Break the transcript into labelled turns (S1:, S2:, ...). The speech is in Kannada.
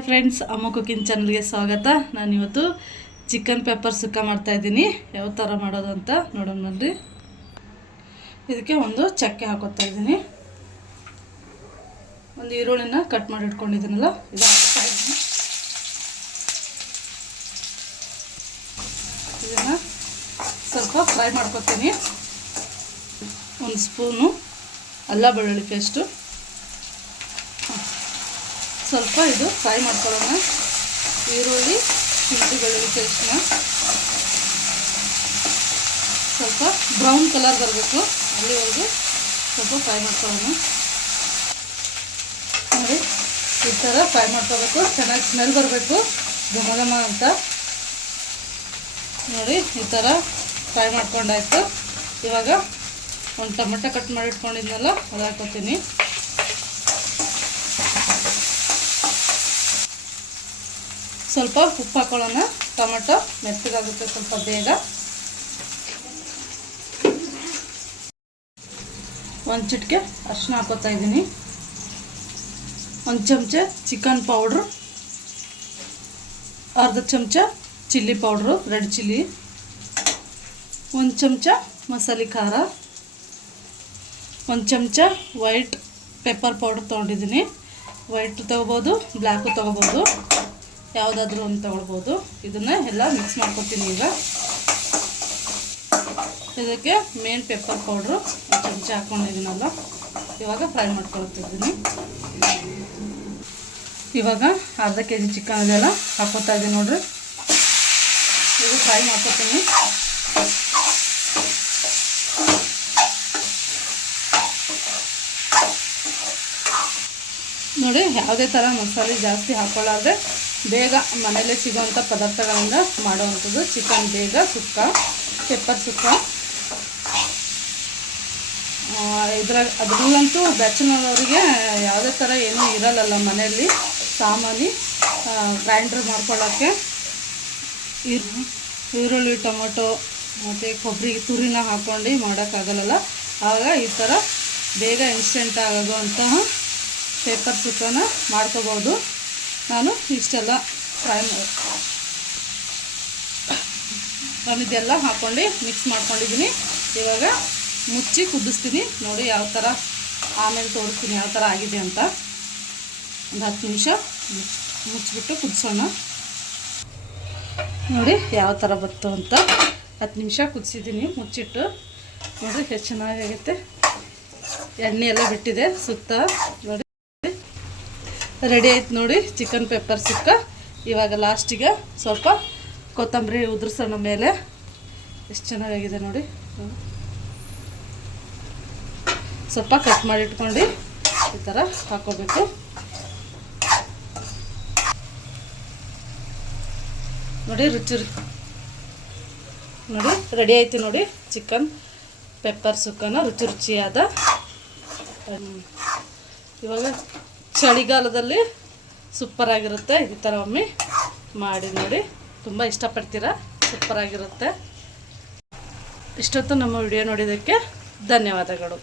S1: ಹಾಯ್ ಫ್ರೆಂಡ್ಸ್ ಅಮ್ಮ ಕುಕಿಂಗ್ ಚಾನಲ್ಗೆ ಸ್ವಾಗತ. ನಾನು ಇವತ್ತು ಚಿಕನ್ ಪೆಪ್ಪರ್ ಸುಕ್ಕ ಮಾಡ್ತಾ ಇದ್ದೀನಿ. ಯಾವ ಥರ ಮಾಡೋದು ಅಂತ ನೋಡೋಣ ಬನ್ನಿರಿ ಇದಕ್ಕೆ ಒಂದು ಚಕ್ಕೆ ಹಾಕೋತಾ ಇದ್ದೀನಿ. ಒಂದು ಈರುಳ್ಳಿನ ಕಟ್ ಮಾಡಿ ಇಟ್ಕೊಂಡಿದ್ದೀನಲ್ಲ ಇದು ಹಾಕ್ತಾ ಇದ್ದೀನಿ. ಇದನ್ನು ಸ್ವಲ್ಪ ಫ್ರೈ ಮಾಡ್ಕೊತೀನಿ. ಒಂದು ಸ್ಪೂನು ಅಲ್ಲ ಬೆಳ್ಳುಳ್ಳಿ ಪೇಸ್ಟು ಸ್ವಲ್ಪ ಇದು ಫ್ರೈ ಮಾಡ್ಕೊಳ್ಳೋಣ. ಈರುಳ್ಳಿ ಶುಂಠಿ ಬೆಳ್ಳುಳ್ಳಿ ಪೇಸ್ಟ್ನ ಸ್ವಲ್ಪ ಬ್ರೌನ್ ಕಲರ್ ಬರಬೇಕು. ಅಲ್ಲಿವರೆಗೂ ಸ್ವಲ್ಪ ಫ್ರೈ ಮಾಡ್ಕೊಳ್ಳೋಣ. ನೋಡಿ, ಈ ಥರ ಫ್ರೈ ಮಾಡ್ಕೋಬೇಕು. ಚೆನ್ನಾಗಿ ಸ್ಮೆಲ್ ಬರಬೇಕು. ಘಮ ಘಮ ಅಂತ. ನೋಡಿ, ಈ ಥರ ಫ್ರೈ ಮಾಡ್ಕೊಂಡಾಯ್ತು. ಇವಾಗ ಒಂದು ಟೊಮೆಟೊ ಕಟ್ ಮಾಡಿ ಇಟ್ಕೊಂಡಿದ್ನಲ್ಲ ಅದು ಹಾಕೋತೀನಿ ಸ್ವಲ್ಪ ಉಪ್ಪು ಹಾಕೊಳ್ಳೋಣ. ಟೊಮೆಟೊ ಮೆತ್ತಗಾಗುತ್ತೆ ಸ್ವಲ್ಪ ಬೇಗ. ಒಂದು ಚಿಟಿಕೆ ಅರಿಶಿನ ಹಾಕೋತಾ ಇದ್ದೀನಿ. ಒಂದು ಚಮಚ ಚಿಕನ್ ಪೌಡ್ರು ಅರ್ಧ ಚಮಚ ಚಿಲ್ಲಿ ಪೌಡ್ರು ರೆಡ್ ಚಿಲ್ಲಿ ಒಂದು ಚಮಚ ಮಸಾಲೆ ಖಾರ, ಒಂದು ಚಮಚ ವೈಟ್ ಪೆಪ್ಪರ್ ಪೌಡ್ರ್ ತೊಗೊಂಡಿದ್ದೀನಿ. ವೈಟ್ ತೊಗೋಬೋದು ಬ್ಲ್ಯಾಕು ತೊಗೋಬೋದು. ಯಾವುದಾದ್ರೂ ಒಂದು ತೊಗೊಳ್ಬೋದು. ಇದನ್ನು ಎಲ್ಲ ಮಿಕ್ಸ್ ಮಾಡ್ಕೊತೀನಿ ಈಗ. ಇದಕ್ಕೆ ಮೇನ್ ಪೆಪ್ಪರ್ ಪೌಡ್ರು ಚಮಚ ಹಾಕ್ಕೊಂಡಿದ್ದೀನಲ್ಲ ಇವಾಗ ಫ್ರೈ ಮಾಡ್ಕೊಳ್ತಿದ್ದೀನಿ. ಇವಾಗ ಅರ್ಧ ಕೆ ಜಿ ಚಿಕನ್ ಇದೆಲ್ಲ ಹಾಕೋತಾ ಇದ್ದೀನಿ ನೋಡ್ರಿ. ಇದು ಫ್ರೈ ಮಾಡ್ಕೊತೀನಿ. ನೋಡಿ, ಯಾವುದೇ ಥರ ಮಸಾಲೆ ಜಾಸ್ತಿ ಹಾಕೊಳ್ಳಾರ್ದೆ ಬೇಗ ಮನೆಯಲ್ಲೇ ಸಿಗೋವಂಥ ಪದಾರ್ಥಗಳಿಂದ ಮಾಡುವಂಥದ್ದು ಚಿಕನ್ ಬೇಗ ಸುಕ್ಕ ಪೆಪ್ಪರ್ ಸುಕ್ಕ. ಇದ್ರಾಗ ಅದರಲ್ಲಂತೂ ಬ್ಯಾಚುಲರ್ವರಿಗೆ ಯಾವುದೇ ಥರ ಏನೂ ಇರಲ್ಲಲ್ಲ ಮನೆಯಲ್ಲಿ. ಸಾಮಾನಿ ಗ್ರೈಂಡ್ರ್ ಮಾಡ್ಕೊಳ್ಳೋಕ್ಕೆ ಈರು, ಈರುಳ್ಳಿ, ಟೊಮೊಟೊ ಮತ್ತು ಕೊಬ್ಬರಿ, ತುರಿನ ಹಾಕ್ಕೊಂಡು ಮಾಡೋಕ್ಕಾಗಲ್ಲ ಆವಾಗ ಈ ಥರ ಬೇಗ ಇನ್ಸ್ಟೆಂಟ್ ಅಂತಹ ಪೇಪರ್ ಸುಕ್ಕನ ಮಾಡ್ಕೋಬೋದು. ನಾನು ಇಷ್ಟೆಲ್ಲ ಫ್ರೈ ನಾನು ಇದೆಲ್ಲ ಹಾಕ್ಕೊಂಡು ಮಿಕ್ಸ್ ಮಾಡ್ಕೊಂಡಿದ್ದೀನಿ. ಇವಾಗ ಮುಚ್ಚಿ ಕುದಿಸ್ತೀನಿ. ನೋಡಿ ಯಾವ ಥರ ಆಮೇಲೆ ತೋರಿಸ್ತೀನಿ ಯಾವ ಥರ ಆಗಿದೆ ಅಂತ. ಒಂದು ಹತ್ತು ನಿಮಿಷ ಮುಚ್ಚಿಬಿಟ್ಟು ಕುದಿಸೋಣ. ನೋಡಿ ಯಾವ ಥರ ಬತ್ತು ಅಂತ. ಹತ್ತು ನಿಮಿಷ ಕುದಿಸಿದ್ದೀನಿ, ಮುಚ್ಚಿಟ್ಟು. ನೋಡಿ ಎಷ್ಟು ಚೆನ್ನಾಗಾಗೈತೆ. ಎಣ್ಣೆ ಎಲ್ಲ ಬಿಟ್ಟಿದೆ, ಸುತ್ತ. ನೋಡಿ. ರೆಡಿ ಆಯ್ತು ನೋಡಿ, ಚಿಕನ್ ಪೆಪ್ಪರ್ ಸುಕ್ಕ. ಇವಾಗ ಲಾಸ್ಟಿಗೆ ಸ್ವಲ್ಪ ಕೊತ್ತಂಬರಿ ಉದುರ್ಸೋಣ ಮೇಲೆ. ಎಷ್ಟು ಚೆನ್ನಾಗಿದೆ ನೋಡಿ. ಸ್ವಲ್ಪ ಕಟ್ ಮಾಡಿ ಇಟ್ಕೊಂಡು ಈ ಥರ ಹಾಕೋಬೇಕು. ನೋಡಿ, ರುಚಿ ನೋಡಿ, ರೆಡಿ ಆಯ್ತು ನೋಡಿ, ಚಿಕನ್ ಪೆಪ್ಪರ್ ಸುಕ್ಕನ ರುಚಿ ರುಚಿಯಾದ. ಇವಾಗ ಚಳಿಗಾಲದಲ್ಲಿ ಸೂಪರಾಗಿರುತ್ತೆ ಈ ಥರ ಒಮ್ಮೆ ಮಾಡಿ ನೋಡಿ. ತುಂಬ ಇಷ್ಟಪಡ್ತೀರಾ? ಸೂಪರಾಗಿರುತ್ತೆ ಇಷ್ಟೊತ್ತು ನಮ್ಮ ವಿಡಿಯೋ ನೋಡಿದ್ದಕ್ಕೆ ಧನ್ಯವಾದಗಳು.